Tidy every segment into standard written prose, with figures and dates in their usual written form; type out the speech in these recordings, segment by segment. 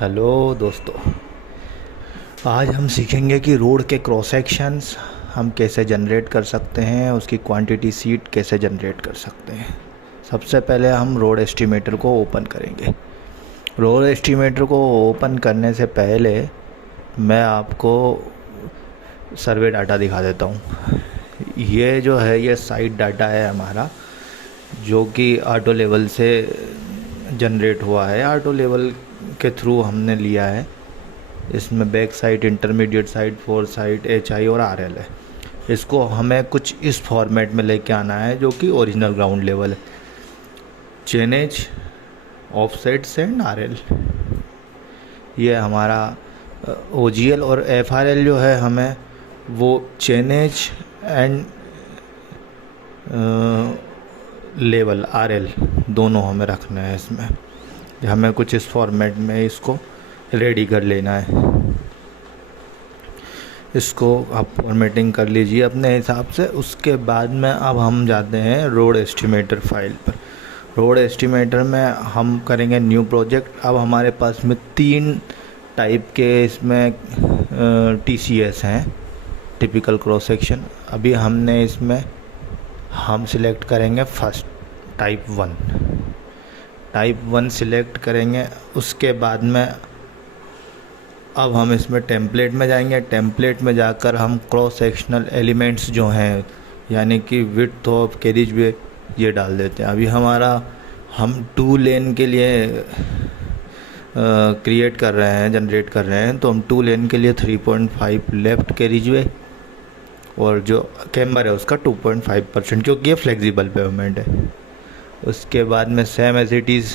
Hello दोस्तों, आज हम सीखेंगे कि रोड के क्रॉस सेक्शंस हम कैसे जनरेट कर सकते हैं, उसकी क्वांटिटी सीट कैसे जनरेट कर सकते हैं। सबसे पहले हम रोड एस्टिमेटर को ओपन करेंगे। रोड एस्टिमेटर को ओपन करने से पहले मैं आपको सर्वे डाटा दिखा देता हूँ। ये जो है ये साइट डाटा है हमारा, जो कि ऑटो लेवल से जनरेट हुआ है। ऑटो लेवल के थ्रू हमने लिया है। इसमें back site, intermediate sight, four site, HI और RL है। इसको हमें कुछ इस फॉर्मेट में लेके आना है जो कि ओरिजिनल ग्राउंड लेवल है। चेनेज, ऑफसेट एंड RL, ये हमारा OGL और FRL जो है हमें वो चेनेज एंड लेवल RL दोनों हमें रखना है। इसमें हमें कुछ इस फॉर्मेट में इसको रेडी कर लेना है। इसको आप फॉर्मेटिंग कर लीजिए अपने हिसाब से। उसके बाद में अब हम जाते हैं रोड एस्टिमेटर फाइल पर। रोड एस्टिमेटर में हम करेंगे न्यू प्रोजेक्ट। अब हमारे पास में 3 टाइप के इसमें TCS हैं, टिपिकल क्रॉस सेक्शन। अभी हमने इसमें हम सिलेक्ट करेंगे फर्स्ट टाइप 1 सिलेक्ट करेंगे। उसके बाद में अब हम इसमें टेम्पलेट में जाएंगे। टेम्पलेट में जाकर हम क्रॉस सेक्शनल एलिमेंट्स जो हैं, यानी कि विड्थ ऑफ कैरिज वे, ये डाल देते हैं। अभी हम 2 लेन के लिए क्रिएट कर रहे हैं, जनरेट कर रहे हैं। तो हम 2 लेन के लिए 3.5 लेफ़्ट कैरिज वे और जो कैम्बर है उसका 2.5%, क्योंकि ये फ्लेक्सिबल पेवमेंट है। उसके बाद में same as it is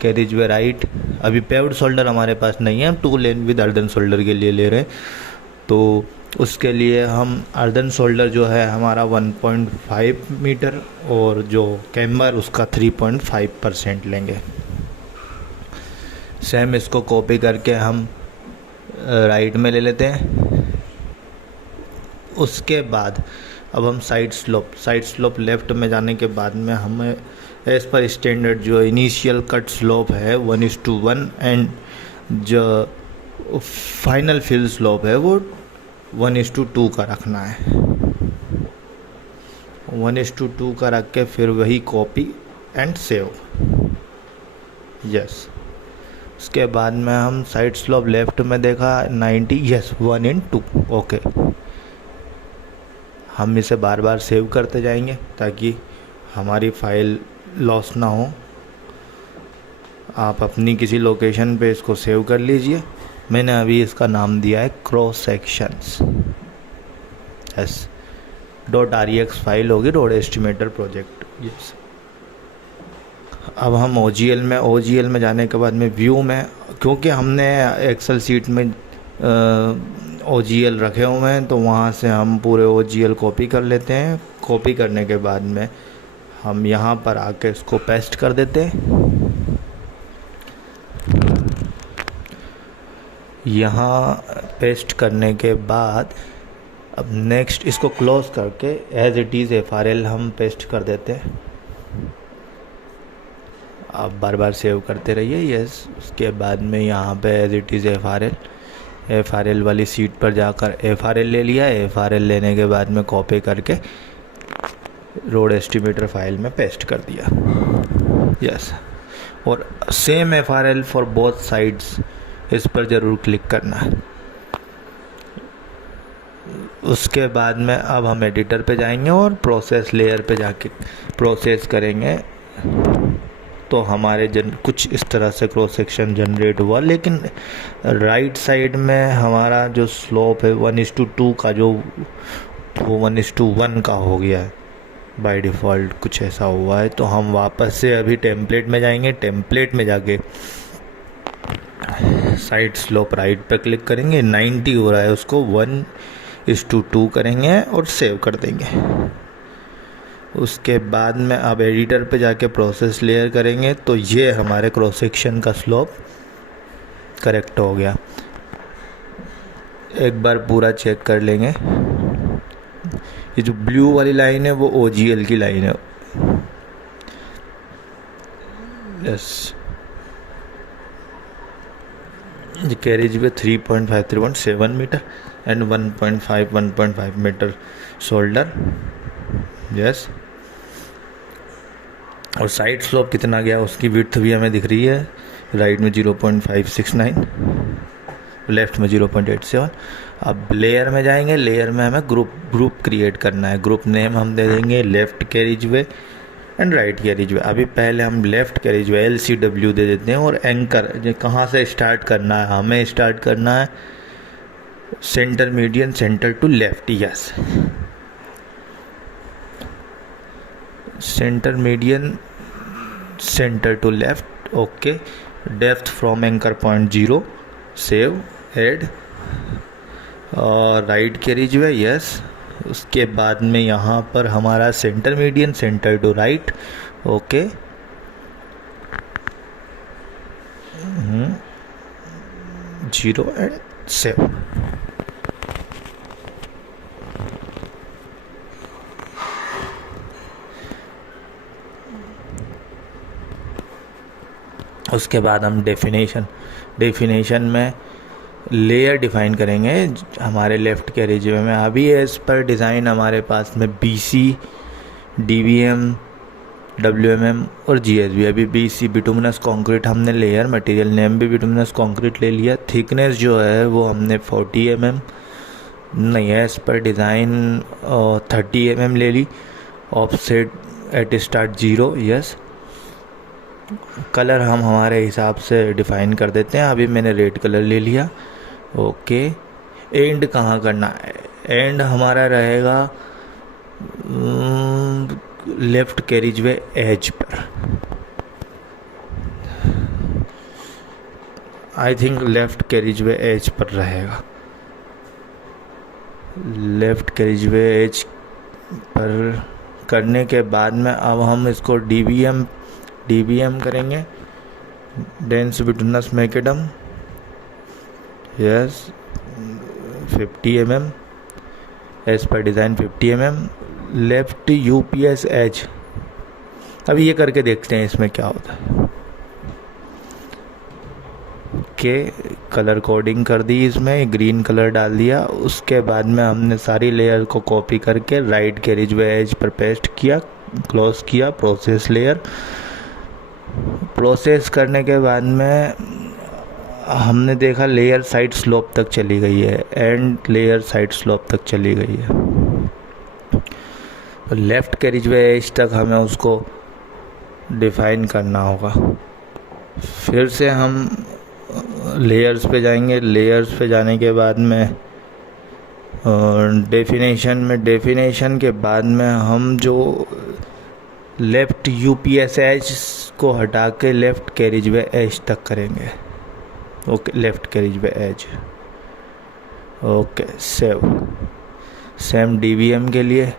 carriageway right. अभी पेव्ड शोल्डर हमारे पास नहीं है, हम 2 लेन विद अर्दन शोल्डर के लिए ले रहे हैं। तो उसके लिए हम अर्दन शोल्डर जो है हमारा 1.5 मीटर और जो कैम्बर उसका 3.5% लेंगे। सेम इसको कॉपी करके हम राइट में ले लेते हैं। उसके बाद अब हम साइड स्लोप लेफ़्ट में जाने के बाद में हमें एज़ पर स्टैंडर्ड जो इनिशियल कट स्लोप है 1:1 एंड जो फाइनल फिल स्लोप है वो 1:2 का रखना है। 1:2 का रख के फिर वही कॉपी एंड सेव। यस। उसके बाद में हम साइड स्लोप लेफ़्ट में देखा 90, यस 1:2, ओके। हम इसे बार बार सेव करते जाएंगे ताकि हमारी फाइल लॉस ना हो। आप अपनी किसी लोकेशन पे इसको सेव कर लीजिए। मैंने अभी इसका नाम दिया है cross sections. Yes, .rex file होगी, रोड एस्टिमेटर प्रोजेक्ट। यस। अब हम OGL में जाने के बाद में व्यू में, क्योंकि हमने एक्सेल सीट में OGL रखे हुए हैं, तो वहाँ से हम पूरे OGL कॉपी कर लेते हैं। कॉपी करने के बाद में हम यहाँ पर आके इसको पेस्ट कर देते हैं। यहाँ पेस्ट करने के बाद अब नेक्स्ट इसको क्लोज करके एज इट इज़ FRL हम पेस्ट कर देते हैं। आप बार बार सेव करते रहिए। यस। उसके बाद में यहाँ पे एज इट इज़ FRL वाली सीट पर जाकर FRL ले लिया। FRL लेने के बाद में कॉपी करके रोड एस्टिमेटर फाइल में पेस्ट कर दिया। यस। और same FRL for both sides, इस पर ज़रूर क्लिक करना है। उसके बाद में अब हम एडिटर पे जाएंगे और प्रोसेस लेयर पे जाके प्रोसेस करेंगे। तो हमारे कुछ इस तरह से क्रॉस सेक्शन जनरेट हुआ। लेकिन राइट साइड में हमारा जो स्लोप है 1:2 का, जो वो 1:1 का हो गया है बाय डिफ़ॉल्ट, कुछ ऐसा हुआ है। तो हम वापस से अभी टेम्पलेट में जाएंगे। टेम्पलेट में जाके साइड स्लोप राइट पे क्लिक करेंगे। 90 हो रहा है, उसको 1:2 करेंगे और सेव कर देंगे। उसके बाद में अब एडिटर पे जाके प्रोसेस लेयर करेंगे। तो ये हमारे क्रॉस सेक्शन का स्लोप करेक्ट हो गया। एक बार पूरा चेक कर लेंगे। ये जो ब्लू वाली लाइन है वो OGL की लाइन है। Yes. Carriageway 3.5 3.7 metre and 1.5 metre shoulder. Yes, और साइड स्लोप कितना गया उसकी विड्थ भी हमें दिख रही है। राइट में 0.569, लेफ्ट में 0.87। अब लेयर में जाएंगे, लेयर में हमें ग्रुप क्रिएट करना है। ग्रुप नेम हम दे देंगे left carriage way and right carriage way. अभी पहले हम लेफ़्ट कैरेज वे LCW दे देते हैं। और एंकर जो कहाँ से स्टार्ट करना है, हमें स्टार्ट करना है centre median centre to left. Yes, centre median centre to left. Okay, depth from anchor point 0, saved और राइट कैरेज वे। यस, उसके बाद में यहाँ पर हमारा centre median centre to right. Okay, 0 and save. उसके बाद हम डेफिनेशन में लेयर डिफाइन करेंगे हमारे लेफ़्ट कैरेज वे में। अभी एज पर डिज़ाइन हमारे पास में BC, DBM, WMM और GSB। अभी BC बिटुमिनस कंक्रीट हमने लेयर, मटेरियल नेम भी बिटुमिनस कंक्रीट ले लिया। थिकनेस जो है वो हमने 40 mm नहीं, एज पर डिज़ाइन 30 mm ले ली। Offset at start 0। Yes, colour हम हमारे हिसाब से डिफ़ाइन कर देते हैं। अभी मैंने रेड कलर ले लिया। ओके, एंड कहाँ करना है? एंड हमारा रहेगा लेफ़्ट कैरेज वे एज पर। I think left carriageway edge पर रहेगा। लेफ़्ट कैरेज वे एज पर करने के बाद में अब हम इसको DBM करेंगे, dense bituminous macadam. Yes, 50 mm edge पर design 50 mm। Left UPS edge. अभी ये करके देखते हैं इसमें क्या होता है। ओके, कलर कोडिंग कर दी, इसमें ग्रीन कलर डाल दिया। उसके बाद में हमने सारी लेयर को कॉपी करके राइट कैरेज वे एज पर पेस्ट किया, क्लोज किया। प्रोसेस करने के बाद में हमने देखा लेयर साइड स्लोप तक चली गई है, एंड लेयर साइड स्लोप तक चली गई है। तो लेफ़्ट कैरेज वे एज तक हमें उसको डिफ़ाइन करना होगा। फिर से हम लेयर्स पे जाएंगे। लेयर्स पे जाने के बाद में डेफिनेशन के बाद में हम जो लेफ़्ट UPS एज को हटा के लेफ़्ट कैरेज वे एज तक करेंगे। Okay, left carriageway edge. Okay, save. Same DBM के लिए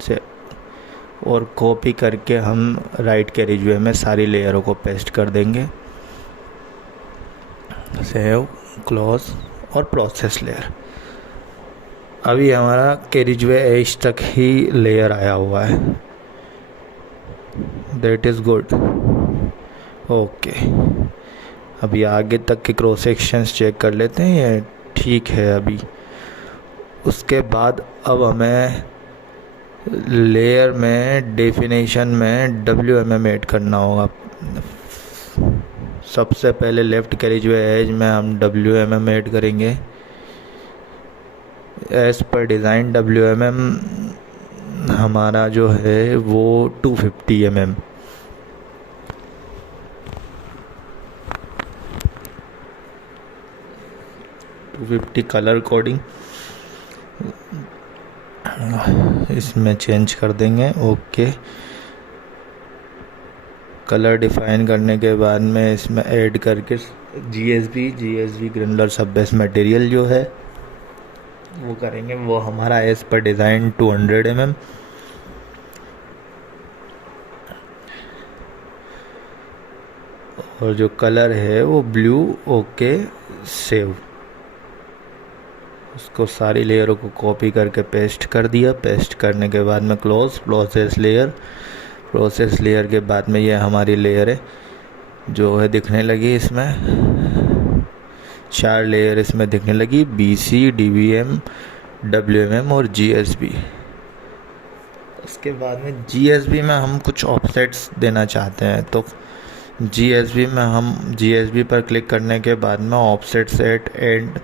सेव, और कॉपी करके हम राइट कैरेज वे में सारी लेयरों को पेस्ट कर देंगे। सेव, क्लोज और प्रोसेस लेयर। अभी हमारा कैरेज वे एज तक ही लेयर आया हुआ है। That is good. ओके, अभी आगे तक के क्रॉस सेक्शंस चेक कर लेते हैं, ये ठीक है अभी। उसके बाद अब हमें लेयर में डेफिनेशन में WMM ऐड करना होगा। सबसे पहले लेफ़्ट कैरेज वे एज में हम WMM ऐड करेंगे। एज पर डिज़ाइन WMM हमारा जो है वो 250 mm। कलर कोडिंग इसमें चेंज कर देंगे। ओके, कलर डिफाइन करने के बाद में इसमें ऐड करके GSB ग्रेनुलर सब बेस मटेरियल जो है वो करेंगे। वो हमारा एज पर डिज़ाइन 200 mm। और जो कलर है वो ब्लू। Okay, save. उसको सारी लेयरों को कॉपी करके पेस्ट कर दिया। पेस्ट करने के बाद में क्लोज, प्रोसेस लेयर के बाद में ये हमारी लेयर है जो है दिखने लगी इसमें। 4 लेयर इसमें दिखने लगी, BC, DBM, WMM और GSB। उसके बाद में GSB में हम कुछ ऑफसेट्स देना चाहते हैं, तो GSB पर क्लिक करने के बाद में ऑफसेट सेट एंड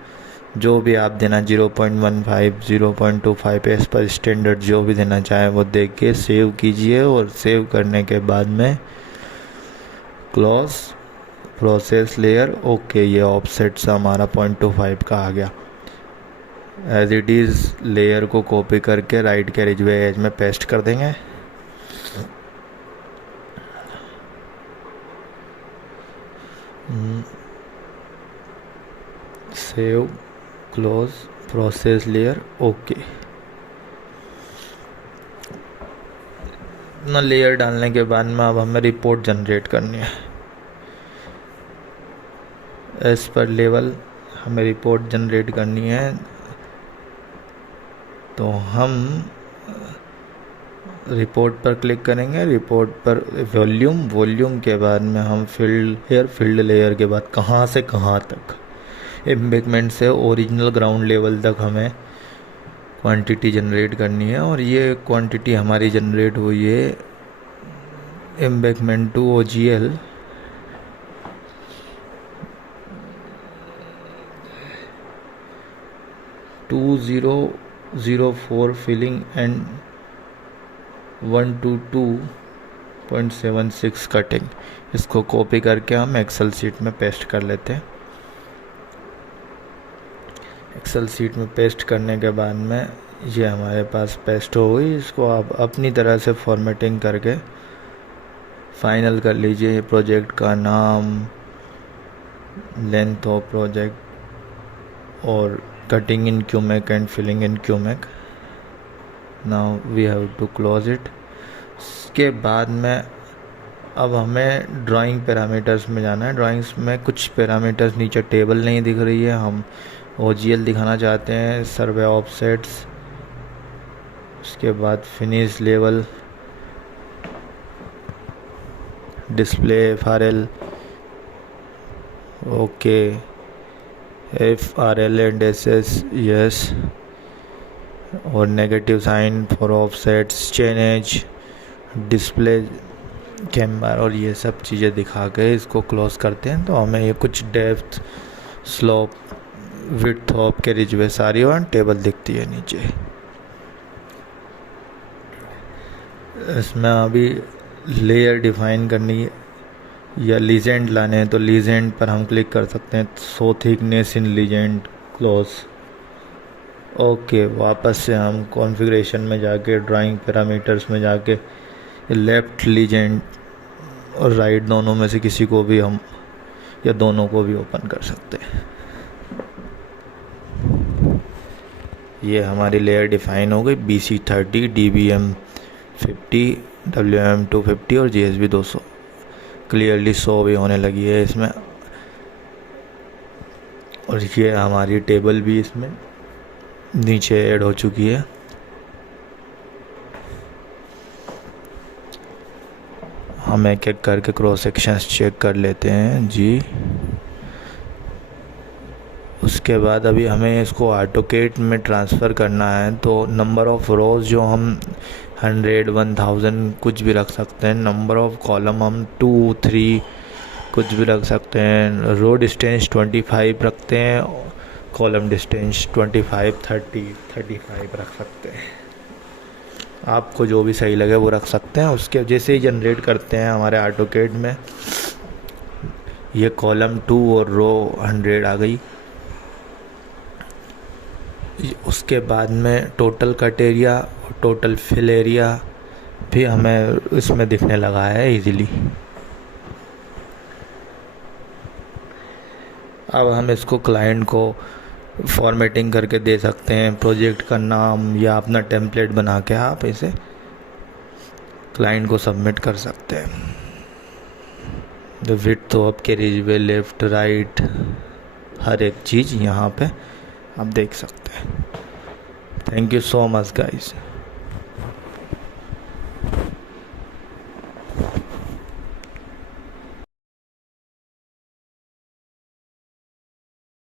जो भी आप देना 0.15, 0.25 एस पर स्टैंडर्ड जो भी देना चाहें वो दे के सेव कीजिए। और सेव करने के बाद में क्लोज प्रोसेस लेयर, ओके, ये ऑफसेट हमारा 0.25 का आ गया। एज इट इज़ लेयर को कॉपी करके राइट के रिजवे एज में पेस्ट कर देंगे। Save, close process layer, okay. ना लेयर डालने के बाद में अब हमें रिपोर्ट जनरेट करनी है। एज पर लेवल हमें रिपोर्ट जनरेट करनी है, तो हम रिपोर्ट पर क्लिक करेंगे। रिपोर्ट पर वॉल्यूम के बाद में हम फील्ड लेयर के बाद कहाँ से कहाँ तक, एम्बेकमेंट से ओरिजिनल ग्राउंड लेवल तक हमें क्वांटिटी जनरेट करनी है। और ये क्वांटिटी हमारी जनरेट हुई है embankment to OGL to 004 filling and 122.76 cutting. इसको कॉपी करके हम एक्सेल शीट में पेस्ट कर लेते हैं। एक्सेल शीट में पेस्ट करने के बाद में ये हमारे पास पेस्ट हो गई। इसको आप अपनी तरह से फॉर्मेटिंग करके फाइनल कर लीजिए। प्रोजेक्ट का नाम, लेंथ ऑफ प्रोजेक्ट और cutting in cumec and filling in cumec. Now we have to close it. इसके बाद में अब हमें ड्राइंग पैरामीटर्स में जाना है। ड्राइंग्स में कुछ पैरामीटर्स नीचे टेबल नहीं दिख रही है, हम OGL दिखाना चाहते हैं। सर्वे ऑफसेट्स, उसके बाद finish level, display FRL, okay, FRL and SS, yes, और negative sign for offsets, change, display camera, और ये सब चीज़ें दिखा के इसको क्लोज करते हैं। तो हमें ये कुछ डेप्थ, स्लोप, विड्थ ऑफ के रिजवे सारी और टेबल दिखती है नीचे। इसमें अभी लेयर डिफाइन करनी है या लीजेंड लाने हैं, तो लीजेंड पर हम क्लिक कर सकते हैं। सो थिकनेस इन लीजेंड, क्लोज, ओके। वापस से हम कॉन्फ़िगरेशन में जाके ड्राइंग पैरामीटर्स में जाके लेफ्ट लीजेंड और राइट दोनों में से किसी को भी हम या दोनों को भी ओपन कर सकते हैं। ये हमारी लेयर डिफाइन हो गई। BC 30, DBM 50, WM 250 और GSB 200 क्लियरली शो भी होने लगी है इसमें। और ये हमारी टेबल भी इसमें नीचे ऐड हो चुकी है। हम एक एक करके क्रॉस सेक्शंस चेक कर लेते हैं जी। उसके बाद अभी हमें इसको ऑटोकेड में ट्रांसफ़र करना है, तो नंबर ऑफ़ रोज़ जो हम 100, 1000 कुछ भी रख सकते हैं। नंबर ऑफ़ कॉलम हम 2, 3 कुछ भी रख सकते हैं। रो डिस्टेंस 25 रखते हैं, कॉलम डिस्टेंस 25, 30, 35 रख सकते हैं। आपको जो भी सही लगे वो रख सकते हैं। उसके जैसे ही जनरेट करते हैं हमारे ऑटोकेड में, ये कॉलम 2 और रो 100 आ गई। उसके बाद में टोटल कट एरिया और टोटल फिल एरिया भी हमें इसमें दिखने लगा है इजीली। अब हम इसको क्लाइंट को फॉर्मेटिंग करके दे सकते हैं। प्रोजेक्ट का नाम या अपना टेम्पलेट बना के आप इसे क्लाइंट को सबमिट कर सकते हैं। द विड्थ तो आपके रिजवे, लेफ़्ट, राइट, हर एक चीज़ यहाँ पे आप देख सकते हैं। Thank you so much guys.